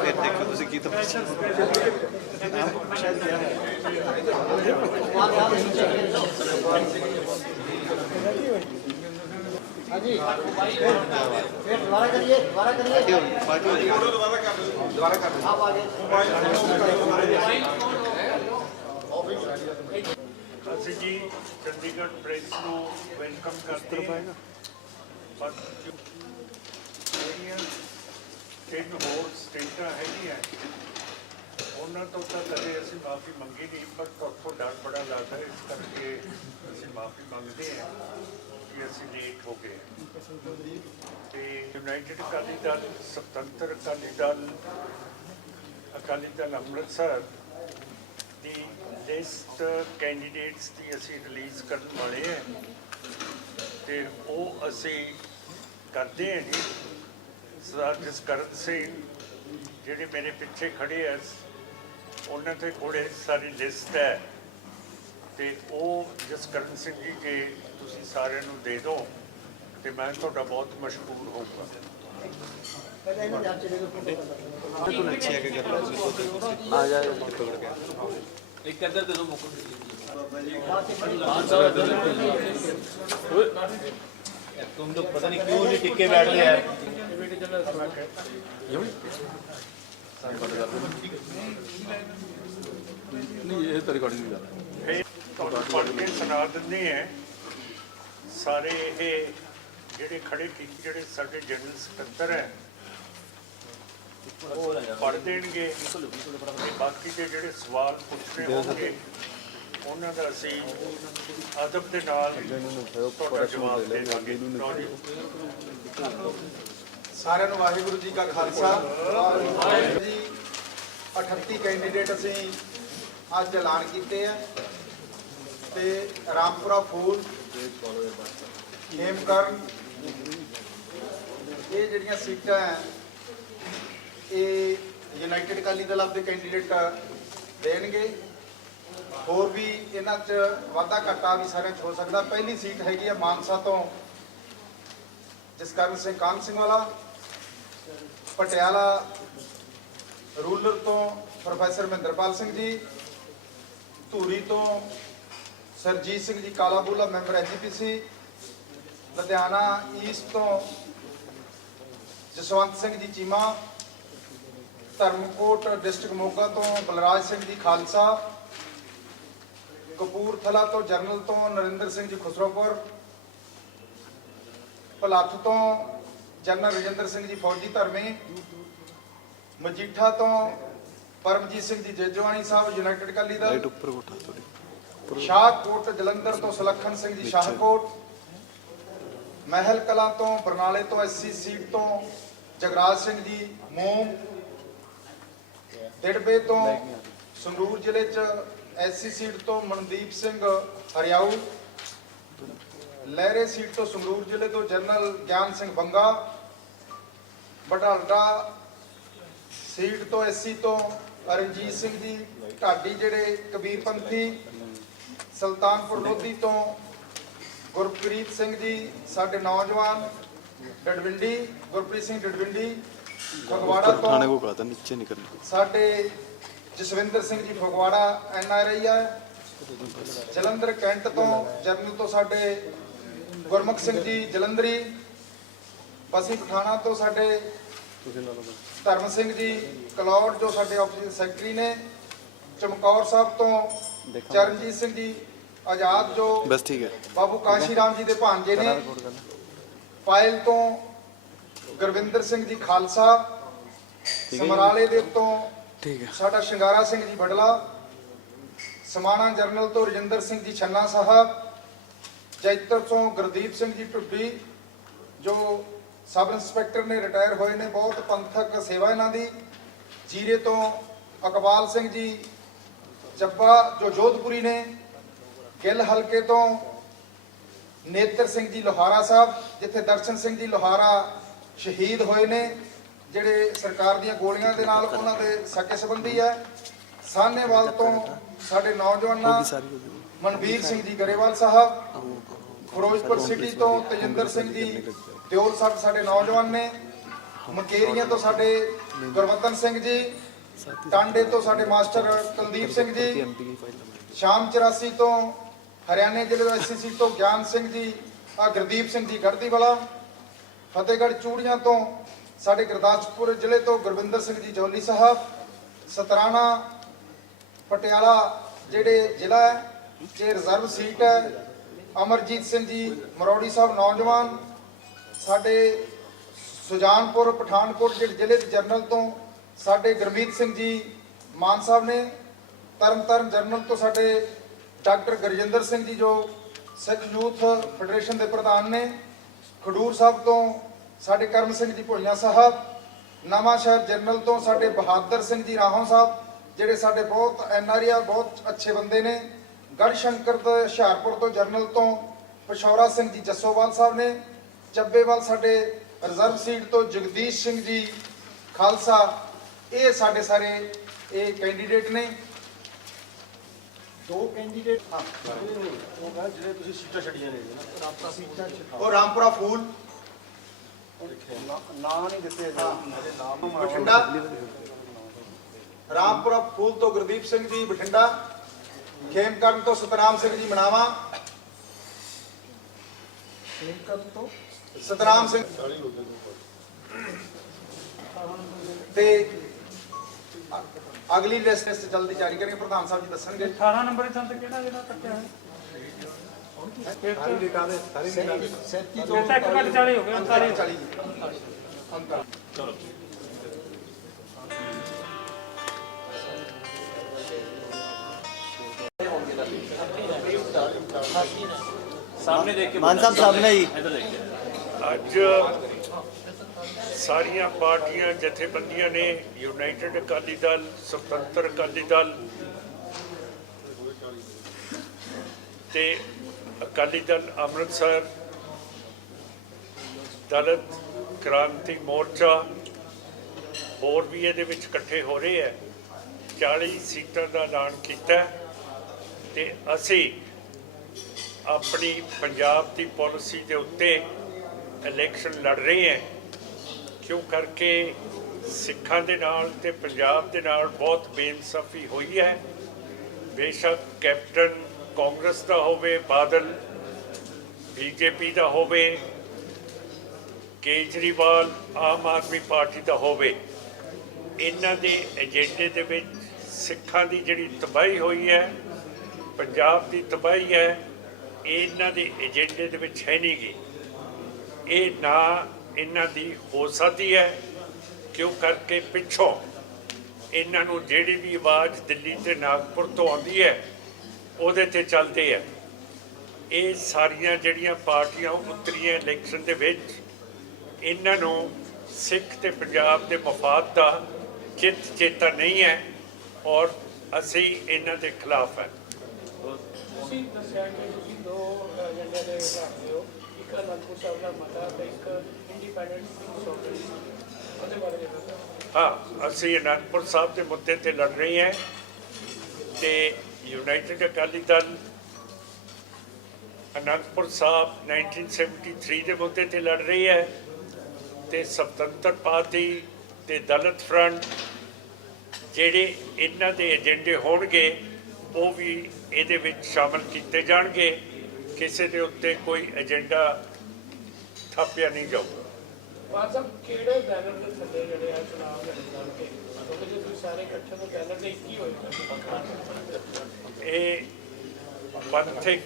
फिर देखो तुसी की तो शायद क्या है हाँ जी फिर दोबारा करिए दोबारा कर आप आगे ਅਸੀਂ ਜੀ ਚੰਡੀਗੜ੍ਹ ਪ੍ਰੈਸ ਨੂੰ ਵੈਲਕਮ ਕਰਦੇ ਹਾਂ ਪਰ ਜਿਹੜੀਆਂ ਤਿੰਨ ਹੋਰ ਸਟੇਟਾਂ ਹੈਗੀਆਂ ਉਹਨਾਂ ਤੋਂ ਤਾਂ ਕਦੇ ਅਸੀਂ ਮਾਫੀ ਮੰਗੀ ਨਹੀਂ ਪਰ ਤੁਹਾਡੇ ਡਰ ਬੜਾ ਲੱਗਦਾ ਇਸ ਕਰਕੇ ਅਸੀਂ ਮਾਫੀ ਮੰਗਦੇ ਹਾਂ ਕਿ ਅਸੀਂ ਲੇਟ ਹੋ ਗਏ ਤੇ ਯੂਨਾਈਟਿਡ ਅਕਾਲੀ ਦਲ ਸੁਤੰਤਰ ਅਕਾਲੀ ਦਲ ਅੰਮ੍ਰਿਤਸਰ ਦੀ ਲਿਸਟ ਕੈਂਡੀਡੇਟਸ ਦੀ ਅਸੀਂ ਰਿਲੀਜ਼ ਕਰਨ ਵਾਲੇ ਹਾਂ ਤੇ ਉਹ ਅਸੀਂ ਕਰਦੇ ਹਾਂ ਜੀ। ਸਰਦਾਰ ਜਸਕਰਨ ਸਿੰਘ ਜਿਹੜੇ ਮੇਰੇ ਪਿੱਛੇ ਖੜੇ ਆ ਉਹਨਾਂ ਦੇ ਕੋਲੇ ਸਾਰੀ ਲਿਸਟ ਹੈ ਤੇ ਉਹ ਜਸਕਰਨ ਸਿੰਘ ਜੀ ਜੇ ਤੁਸੀਂ ਸਾਰਿਆਂ ਨੂੰ ਦੇ ਦਿਓ ਤੇ ਮੈਂ ਤੁਹਾਡਾ ਬਹੁਤ ਮਸ਼ਕੂਰ ਹੋਊਗਾ। अच्छी है क्या आ जाए पकड़ के एक अंदर दे दो मौका तुम लोग पता नहीं क्यों नहीं टिके बैठ रहे हैं नहीं ये तो रिकॉर्डिंग नहीं कर रहा पढ़ के सुना दिंदे हैं सारे ये ਜਿਹੜੇ ਖੜੇ ਕੀਤੇ ਜਿਹੜੇ ਸਾਡੇ ਜਨਰਲ ਸਕੱਤਰ ਹੈ ਪੜ੍ਹ ਦੇਣਗੇ ਤੇ ਬਾਕੀ ਦੇ ਜਿਹੜੇ ਸਵਾਲ ਪੁੱਛਣੇ ਹੋਣਗੇ ਉਹਨਾਂ ਦਾ ਅਸੀਂ ਅਦਬ ਦੇ ਨਾਲ ਤੁਹਾਡਾ ਜਵਾਬ ਦੇ ਦਾਂਗੇ। ਸਾਰਿਆਂ ਨੂੰ ਵਾਹਿਗੁਰੂ ਜੀ ਕਾ ਖਾਲਸਾ ਵਾਹਿਗੁਰੂ ਜੀ। 38 ਕੈਂਡੀਡੇਟ ਅਸੀਂ ਅੱਜ ਐਲਾਨ ਕੀਤੇ ਆ ਤੇ ਰਾਮਪੁਰਾ ਫੂਲ ਨੇਮਕਰਨ ਇਹ ਜਿਹੜੀਆਂ ਸੀਟਾਂ ਹੈ ਇਹ ਯੂਨਾਈਟਿਡ ਅਕਾਲੀ ਦਲ ਦੇ ਕੈਂਡੀਡੇਟ ਦੇਣਗੇ। ਹੋਰ ਵੀ ਇਹਨਾਂ 'ਚ ਵਾਧਾ ਘਾਟਾ ਵੀ ਸਾਰਿਆਂ 'ਚ ਹੋ ਸਕਦਾ। ਪਹਿਲੀ ਸੀਟ ਹੈਗੀ ਆ ਮਾਨਸਾ ਤੋਂ ਜਸਕਰਨ ਸਿੰਘ ਕਾਨ ਸਿੰਘ ਵਾਲਾ, ਪਟਿਆਲਾ ਰੂਰਲ ਤੋਂ ਪ੍ਰੋਫੈਸਰ ਮਹਿੰਦਰਪਾਲ ਸਿੰਘ ਜੀ, ਧੂਰੀ ਤੋਂ Surjit Singh ji Kalabula member AGPC, Ludhiana East ਤੋਂ ਜਸਵੰਤ ਸਿੰਘ ਜੀ ਚੀਮਾ, ਧਰਮਕੋਟ ਡਿਸਟ੍ਰਿਕਟ ਮੋਗਾ ਤੋਂ ਬਲਰਾਜ ਸਿੰਘ ਜੀ ਖਾਲਸਾ, ਕਪੂਰਥਲਾ ਤੋਂ ਜਰਨਲ ਤੋਂ ਨਰਿੰਦਰ ਸਿੰਘ ਜੀ ਖੁਸਰੋਪੁਰ, ਭਲੱਥ ਤੋਂ ਜਨਰਲ ਰਜਿੰਦਰ ਸਿੰਘ ਜੀ ਫੌਜੀ ਧਰਮੇ, ਮਜੀਠਾ ਤੋਂ ਪਰਮਜੀਤ ਸਿੰਘ ਜੀ ਜੇਜਵਾਨੀ ਸਾਹਿਬ ਯੂਨਾਈਟਿਡ ਅਕਾਲੀ ਦਲ, ਸ਼ਾਹਕੋਟ ਜਲੰਧਰ ਤੋਂ ਸੁਲੱਖਣ ਸਿੰਘ ਜੀ ਸ਼ਾਹਕੋਟ, ਮਹਿਲ ਕਲਾਂ ਤੋਂ ਬਰਨਾਲੇ ਤੋਂ ਐਸਸੀ ਸੀਟ ਤੋਂ ਜਗਰਾਜ ਸਿੰਘ ਜੀ ਮੋਮ, ਦਿੜਬੇ ਤੋਂ ਸੰਗਰੂਰ ਜ਼ਿਲ੍ਹੇ 'ਚ ਐਸਸੀ ਸੀਟ ਤੋਂ ਮਨਦੀਪ ਸਿੰਘ ਹਰਿਆਊ, ਲਹਿਰੇ ਸੀਟ ਤੋਂ ਸੰਗਰੂਰ ਜ਼ਿਲ੍ਹੇ ਤੋਂ ਜਨਰਲ ਗਿਆਨ ਸਿੰਘ ਬੰਗਾ, ਬਟਾਲਡਾ ਸੀਟ ਤੋਂ ਐਸਸੀ ਤੋਂ ਰਣਜੀਤ ਸਿੰਘ ਜੀ ਢਾਡੀ ਜਿਹੜੇ ਕਬੀਰਪੰਥੀ, ਸੁਲਤਾਨਪੁਰ ਲੋਧੀ ਤੋਂ ਗੁਰਪ੍ਰੀਤ ਸਿੰਘ ਜੀ ਸਾਡੇ ਨੌਜਵਾਨ, ਡਡਵਿੰਡੀ ਗੁਰਪ੍ਰੀਤ ਸਿੰਘ ਡਡਵਿੰਡੀ, ਫਗਵਾੜਾ ਤੋਂ नीचे नहीं करना ਸਾਡੇ ਜਸਵਿੰਦਰ ਸਿੰਘ ਜੀ ਫਗਵਾੜਾ NRI ਹੈ, ਜਲੰਧਰ ਕੈਂਟ ਤੋਂ ਜਰਨਲ ਤੋਂ ਸਾਡੇ ਗੁਰਮੁਖ ਸਿੰਘ ਜੀ ਜਲੰਧਰੀ, ਬਸੀ ਪਠਾਣਾ ਤੋਂ ਸਾਡੇ ਧਰਮ ਸਿੰਘ ਜੀ ਕਲੌੜ ਜੋ ਸਾਡੇ ਆਫਿਸ ਸੈਕਟਰੀ ਨੇ, ਚਮਕੌਰ ਸਾਹਿਬ ਤੋਂ ਚਰਨਜੀਤ ਸਿੰਘ ਜੀ ਆਜ਼ਾਦ ਜੋ बस ठीक है ਬਾਬੂ ਕਾਸ਼ੀ ਰਾਮ ਜੀ ਦੇ ਭਾਂਜੇ ਨੇ, ਫਾਈਲ ਤੋਂ ਗੁਰਵਿੰਦਰ ਸਿੰਘ ਜੀ ਖਾਲਸਾ, ਸਮਰਾਲੇ ਦੇ ਤੋਂ ठीक है ਸਾਡਾ ਸ਼ਿੰਗਾਰਾ ਸਿੰਘ ਜੀ ਬਡਲਾ, ਸਮਾਣਾ ਜਰਨਲ ਤੋਂ ਰਜਿੰਦਰ ਸਿੰਘ ਜੀ ਛੰਨਾ ਸਾਹਿਬ, ਜੈਤਰ ਤੋਂ ਗੁਰਦੀਪ ਸਿੰਘ ਜੀ ਢੁੱਡੀ ਜੋ ਸਬ ਇੰਸਪੈਕਟਰ ਨੇ ਰਿਟਾਇਰ ਹੋਏ ਨੇ, ਬਹੁਤ ਪੰਥਕ ਸੇਵਾ ਇਹਨਾਂ ਦੀ, ਜੀਰੇ ਤੋਂ ਇਕਬਾਲ ਸਿੰਘ ਜੀ ਚੱਬਾ ਜੋ ਜੋਧਪੁਰੀ ਨੇ, ਗਿੱਲ ਹਲਕੇ ਤੋਂ ਨੇਤਰ ਸਿੰਘ ਜੀ ਲੋਹਾਰਾ ਸਾਹਿਬ ਜਿੱਥੇ ਦਰਸ਼ਨ ਸਿੰਘ ਜੀ ਲੋਹਾਰਾ ਸ਼ਹੀਦ ਹੋਏ ਨੇ ਜਿਹੜੇ ਸਰਕਾਰ ਦੀਆਂ ਗੋਲੀਆਂ ਦੇ ਨਾਲ ਉਹਨਾਂ ਦੇ ਸਕੇ ਸੰਬੰਧੀ ਹੈ, ਸਾਹਨੇਵਾਲ ਤੋਂ ਸਾਡੇ ਨੌਜਵਾਨਾਂ ਮਨਵੀਰ ਸਿੰਘ ਜੀ ਗਰੇਵਾਲ ਸਾਹਿਬ, ਫਿਰੋਜ਼ਪੁਰ ਸਿਟੀ ਤੋਂ ਤੇਜਿੰਦਰ ਸਿੰਘ ਜੀ ਦਿਓਲ ਸਾਹਿਬ ਸਾਡੇ ਨੌਜਵਾਨ ਨੇ। ਮਕੇਰੀਆਂ ਤੋਂ ਸਾਡੇ ਗੁਰਵਤਨ ਸਿੰਘ ਜੀ, ਟਾਂਡੇ ਤੋਂ ਸਾਡੇ ਮਾਸਟਰ ਕੁਲਦੀਪ ਸਿੰਘ ਜੀ, ਸ਼ਾਮ 84 ਤੋਂ ਹਰਿਆਣੇ ਜ਼ਿਲ੍ਹੇ ਤੋਂ ਐਸਸੀ ਤੋਂ ਗਿਆਨ ਸਿੰਘ ਜੀ, ਗੁਰਦੀਪ ਸਿੰਘ ਜੀ ਗੜਦੀਵਾਲਾ, ਫਤਿਹਗੜ੍ਹ ਚੂੜੀਆਂ ਤੋਂ ਸਾਡੇ ਗੁਰਦਾਸਪੁਰ ਜ਼ਿਲ੍ਹੇ ਤੋਂ ਗੁਰਵਿੰਦਰ ਸਿੰਘ ਜੀ ਜੌਲੀ ਸਾਹਿਬ, ਸਤਰਾਣਾ ਪਟਿਆਲਾ ਜਿਹੜੇ ਜ਼ਿਲ੍ਹਾ ਹੈ ਇਹ ਰਿਜ਼ਰਵ ਸੀਟ ਹੈ, ਅਮਰਜੀਤ ਸਿੰਘ ਜੀ ਮਰੌੜੀ ਸਾਹਿਬ ਨੌਜਵਾਨ, ਸਾਡੇ ਸੁਜਾਨਪੁਰ ਪਠਾਨਕੋਟ ਜ਼ਿਲ੍ਹੇ ਦੇ ਜਰਨਲ ਤੋਂ ਸਾਡੇ ਗੁਰਮੀਤ ਸਿੰਘ ਜੀ ਮਾਨ ਸਾਹਿਬ ਨੇ, ਤਰਨਤਾਰਨ ਜਰਨਲ ਤੋਂ ਸਾਡੇ ਡਾਕਟਰ ਗੁਰਜਿੰਦਰ ਸਿੰਘ ਜੀ ਜੋ ਸਿੱਖ ਯੂਥ ਫੈਡਰੇਸ਼ਨ ਦੇ ਪ੍ਰਧਾਨ ਨੇ, ਖਡੂਰ ਸਾਹਿਬ ਤੋਂ ਸਾਡੇ ਕਰਮ ਸਿੰਘ ਜੀ ਭੋਈਆਂ ਸਾਹਿਬ, ਨਵਾਂ ਸ਼ਹਿਰ ਜਰਨਲ ਤੋਂ ਸਾਡੇ ਬਹਾਦਰ ਸਿੰਘ ਜੀ ਰਾਹੋਂ ਸਾਹਿਬ ਜਿਹੜੇ ਸਾਡੇ ਬਹੁਤ ਐਨਆਰਆਈ ਬਹੁਤ ਅੱਛੇ ਬੰਦੇ ਨੇ, ਗੜਸ਼ੰਕਰ ਤੋਂ ਹੁਸ਼ਿਆਰਪੁਰ ਤੋਂ ਜਰਨਲ ਤੋਂ ਪਸ਼ੌਰਾ ਸਿੰਘ ਜੀ ਜੱਸੋਵਾਲ ਸਾਹਿਬ ਨੇ, ਚੱਬੇਵਾਲ ਸਾਡੇ ਰਿਜ਼ਰਵ ਸੀਟ ਤੋਂ ਜਗਦੀਸ਼ ਸਿੰਘ ਜੀ ਖਾਲਸਾ। ਇਹ ਸਾਡੇ ਸਾਰੇ ਇਹ ਕੈਂਡੀਡੇਟ ਨੇ। ਦੋ ਕੈਂਡੀਡੇਟ ਜਿਹੜੇ ਤੁਸੀਂ ਸੀਟਾਂ ਛੱਡੀਆਂ ਨੇ ਸੀਟਾਂ ਉਹ ਰਾਮਪੁਰਾ ਫੂਲ ਨਾਂ ਨਹੀਂ ਦਿੱਤੇ ਨਾਮ ਬਠਿੰਡਾ, ਰਾਮਪੁਰਾ ਫੂਲ ਤੋਂ ਗੁਰਦੀਪ ਸਿੰਘ ਜੀ ਬਠਿੰਡਾ, ਖੇਮਕਰਨ ਤੋਂ ਸਤਨਾਮ ਸਿੰਘ ਜੀ ਮਨਾਵਾ, ਤੋਂ ਸਤਨਾਮ ਸਿੰਘ ਤੇ ਅਗਲੀ ਲਿਸਟ ਜਲਦੀ ਜਾਰੀ ਕਰਾਂਗੇ, ਪ੍ਰਧਾਨ ਸਾਹਿਬ ਜੀ ਦੱਸਣਗੇ। 18 ਨੰਬਰ ਹੀ ਸੰਤ ਕਿਹੜਾ ਜਿਹੜਾ ਕੱਟਿਆ ਹੈ? ਸਾਰੀ ਲਿਖਾ ਦੇ ਸਾਰੀ ਲਿਖਾ ਦੇ 37 ਤੋਂ ਇਹ ਤਾਂ ਇੱਕ ਘੱਟ 40 ਹੋ ਗਏ 39 40 ਅੰਤਰ ਚਲੋ ਸਾਹਮਣੇ ਦੇਖ ਕੇ ਮਾਨ ਸਾਹਿਬ ਸਾਹਮਣੇ ਹੀ ਇੱਧਰ ਦੇਖ ਕੇ ਅੱਜ ਸਾਰੀਆਂ ਪਾਰਟੀਆਂ ਜਥੇਬੰਦੀਆਂ ਨੇ, ਯੂਨਾਈਟਿਡ ਅਕਾਲੀ ਦਲ, ਸੁਤੰਤਰ ਅਕਾਲੀ ਦਲ ਤੇ ਅਕਾਲੀ ਦਲ ਅੰਮ੍ਰਿਤਸਰ, ਦਲਿਤ ਕ੍ਰਾਂਤੀ ਮੋਰਚਾ ਹੋਰ ਵੀ ਇਹਦੇ ਵਿੱਚ ਇਕੱਠੇ ਹੋ ਰਹੇ ਹੈ। 40 ਸੀਟਾਂ ਦਾ ਐਲਾਨ ਕੀਤਾ ਤੇ ਅਸੀਂ ਆਪਣੀ ਪੰਜਾਬ ਦੀ ਪਾਲਿਸੀ ਦੇ ਉੱਤੇ ਇਲੈਕਸ਼ਨ ਲੜ ਰਹੇ ਹਾਂ, ਕਿਉਂ ਕਰਕੇ ਸਿੱਖਾਂ ਦੇ ਨਾਲ ਤੇ ਪੰਜਾਬ ਦੇ ਨਾਲ ਬਹੁਤ ਬੇਇਨਸਾਫੀ ਹੋਈ ਹੈ। ਬੇਸ਼ੱਕ ਕੈਪਟਨ ਕਾਂਗਰਸ ਦਾ ਹੋਵੇ, ਬਾਦਲ ਬੀਜੇਪੀ ਦਾ ਹੋਵੇ, ਕੇਜਰੀਵਾਲ ਆਮ ਆਦਮੀ ਪਾਰਟੀ ਦਾ ਹੋਵੇ, ਇਹਨਾਂ ਦੇ ਏਜੰਡੇ ਦੇ ਵਿੱਚ ਸਿੱਖਾਂ ਦੀ ਜਿਹੜੀ ਤਬਾਹੀ ਹੋਈ ਹੈ, ਪੰਜਾਬ ਦੀ ਤਬਾਹੀ ਹੈ, ਇਹਨਾਂ ਦੇ ਏਜੰਡੇ ਦੇ ਵਿੱਚ ਹੈ ਨਹੀਂ ਗੀ। ਇਹ ਨਾ ਇਹਨਾਂ ਦੀ ਹੋ ਸਕਦੀ ਹੈ, ਕਿਉਂ ਕਰਕੇ ਪਿੱਛੋਂ ਇਹਨਾਂ ਨੂੰ ਜਿਹੜੀ ਵੀ ਆਵਾਜ਼ ਦਿੱਲੀ ਤੇ ਨਾਗਪੁਰ ਤੋਂ ਆਉਂਦੀ ਹੈ ਉਹਦੇ ਤੇ ਚੱਲਦੇ ਹੈ। ਇਹ ਸਾਰੀਆਂ ਜਿਹੜੀਆਂ ਪਾਰਟੀਆਂ ਉਤਰੀਆਂ ਇਲੈਕਸ਼ਨ ਦੇ ਵਿੱਚ, ਇਹਨਾਂ ਨੂੰ ਸਿੱਖ ਤੇ ਪੰਜਾਬ ਦੇ ਮਫਾਦ ਦਾ ਚਿੱਤ ਚੇਤਾ ਨਹੀਂ ਹੈ ਔਰ ਅਸੀਂ ਇਹਨਾਂ ਦੇ ਖਿਲਾਫ ਹੈ। ਤੁਸੀਂ ਦੱਸਿਆ ਕਿ ਤੁਸੀਂ ਦੋ ਏਜੰਡੇ ਦੇ ਲੜਦੇ ਹੋ, ਇੱਕ ਅਨੰਦਪੁਰ ਸਾਹਿਬ ਦਾ ਮਤਾ ਤੇ ਇੱਕ ਇੰਡੀਪੈਂਡੈਂਟ ਸੋਸਾਇਟੀ, ਉਹਦੇ ਬਾਰੇ ਦੱਸੋ। ਹਾਂ, ਅਸੀਂ ਅਨੰਦਪੁਰ ਸਾਹਿਬ ਦੇ ਮੁੱਦੇ ਤੇ ਲੜ ਰਹੇ ਹਾਂ ਤੇ ਯੂਨਾਈਟਿਡ ਅਕਾਲੀ ਦਲ ਅਨੰਦਪੁਰ ਸਾਹਿਬ 1973 ਦੇ ਮੁੱਦੇ ਤੇ ਲੜ ਰਹੀ ਹੈ ਤੇ ਸੁਤੰਤਰ ਪਾਰਟੀ ਤੇ ਦਲਿਤ ਫਰੰਟ ਜਿਹੜੇ ਇਹਨਾਂ ਦੇ ਏਜੰਡੇ ਹੋਣਗੇ ਉਹ ਵੀ ਇਹਦੇ ਵਿੱਚ ਸ਼ਾਮਲ ਕੀਤੇ ਜਾਣਗੇ। ਕਿਸੇ ਦੇ ਉੱਤੇ ਕੋਈ ਏਜੰਡਾ ਥਾਪਿਆ ਨਹੀਂ ਜਾਊਗਾ। ਬਾਦ ਸਾਹਿਬ ਕਿਹੜੇ ਬੈਨਰ ਦੇ ਥੱਲੇ ਜਿਹੜੇ ਆ ਚੁਣਾਵ ਲੜਨਗੇ, ਕਿਉਂਕਿ ਜੇ ਤੁਸੀਂ ਸਾਰੇ ਇਕੱਠੇ ਤੋਂ ਬੈਨਰ ਦੇ ਇੱਕ ਹੀ ਹੋਏਗਾ। ਇਹ ਪੰਥਕ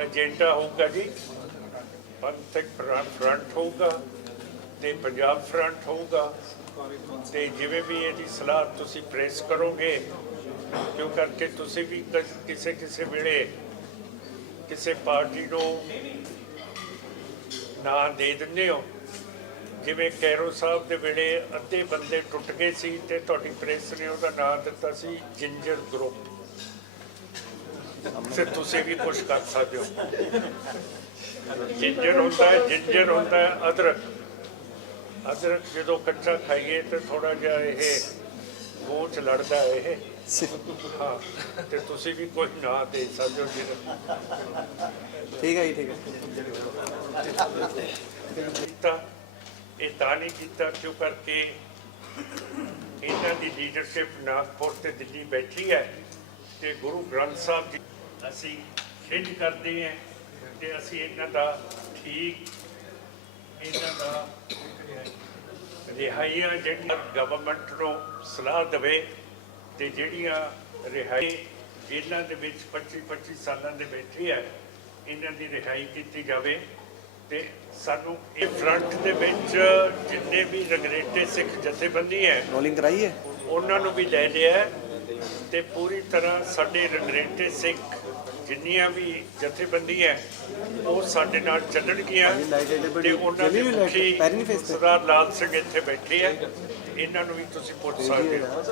ਏਜੰਡਾ ਹੋਊਗਾ ਜੀ, ਪੰਥਕ ਫਰੰਟ ਹੋਊਗਾ ਤੇ ਪੰਜਾਬ ਫਰੰਟ ਹੋਊਗਾ ਤੇ ਜਿਵੇਂ ਵੀ ਇਹਦੀ ਸਲਾਹ ਤੁਸੀਂ ਪ੍ਰੈਸ ਕਰੋਗੇ, ਕਿਉਂ ਕਰਕੇ ਤੁਸੀਂ ਵੀ ਕਿਸੇ ਵੇਲੇ ਕਿਸੇ ਪਾਰਟੀ ਨੂੰ ਨਾਂ ਦੇ ਦਿੰਦੇ ਹੋ। ਜਿਵੇਂ ਕੈਰੋ ਸਾਹਿਬ ਦੇ ਵੇਲੇ ਅੱਧੇ ਬੰਦੇ ਟੁੱਟ ਗਏ ਸੀ ਤੇ ਤੁਹਾਡੀ ਪ੍ਰੈਸ ਨੇ ਉਹਦਾ ਨਾਂ ਦਿੱਤਾ ਸੀ ਜਿੰਜਰ ਗਰੁੱਪ। ਫਿਰ ਤੁਸੀਂ ਵੀ ਕੁਛ ਕਰ ਸਕਦੇ ਹੋ। ਜਿੰਜਰ ਹੁੰਦਾ ਹੈ ਅਦਰਕ ਜਦੋਂ ਕੱਚਾ ਖਾਈਏ ਤੇ ਥੋੜਾ ਜਿਹਾ ਇਹ ਮੂੰਹ 'ਚ ਲੜਦਾ ਇਹ ਹਾਂ ਤੇ ਤੁਸੀਂ ਵੀ ਕੋਈ ਨਾਂ ਦੇ ਸਕਦੇ ਹੋ ਜਿਹੜਾ ਠੀਕ ਹੈ ਜੀ ਠੀਕ ਹੈ ਕੀਤਾ। ਇਹ ਤਾਂ ਨਹੀਂ ਕੀਤਾ ਕਿਉਂ ਕਰਕੇ ਇਹਨਾਂ ਦੀ ਲੀਡਰਸ਼ਿਪ ਨਾਗਪੁਰ ਤੇ ਦਿੱਲੀ ਬੈਠੀ ਹੈ ਤੇ ਗੁਰੂ ਗ੍ਰੰਥ ਸਾਹਿਬ ਜੀ ਅਸੀਂ ਖਿੱਚ ਕਰਦੇ ਹਾਂ ਤੇ ਅਸੀਂ ਇਹਨਾਂ ਦਾ ਠੀਕ ਇਹਨਾਂ ਦਾ ਰਿਹਾਈਆਂ ਜਿਹੜੀਆਂ ਗਵਰਨਮੈਂਟ ਨੂੰ ਸਲਾਹ ਦੇਵੇ ਤੇ ਜਿਹੜੀਆਂ ਰਿਹਾਈ ਜੇਲ੍ਹਾਂ ਦੇ ਵਿੱਚ 25 ਸਾਲਾਂ ਦੇ ਬੈਠੇ ਹੈ ਇਹਨਾਂ ਦੀ ਰਿਹਾਈ ਕੀਤੀ ਜਾਵੇ ਤੇ ਸਾਨੂੰ ਇਹ ਫਰੰਟ ਦੇ ਵਿੱਚ ਜਿੰਨੇ ਵੀ ਰੰਗਰੇਟੇ ਸਿੱਖ ਜਥੇਬੰਦੀ ਹੈ ਰੋਲਿੰਗ ਕਰਾਈ ਹੈ ਉਹਨਾਂ ਨੂੰ ਵੀ ਲੈ ਲਿਆ ਤੇ ਪੂਰੀ ਤਰ੍ਹਾਂ ਸਾਡੇ ਰੰਗਰੇਟੇ ਸਿੱਖ ਜਿੰਨੀਆਂ ਵੀ ਜਥੇਬੰਦੀ ਹੈ ਉਹ ਸਾਡੇ ਨਾਲ ਚੱਲਣਗੀਆਂ ਤੇ ਉਹਨਾਂ ਦੇ ਮੁਖੀ ਸਰਦਾਰ ਲਾਲ ਸਿੰਘ ਇੱਥੇ ਬੈਠੇ ਹੈ ਇਹਨਾਂ ਨੂੰ ਵੀ ਤੁਸੀਂ ਪੁੱਛ ਸਕਦੇ ਹੋ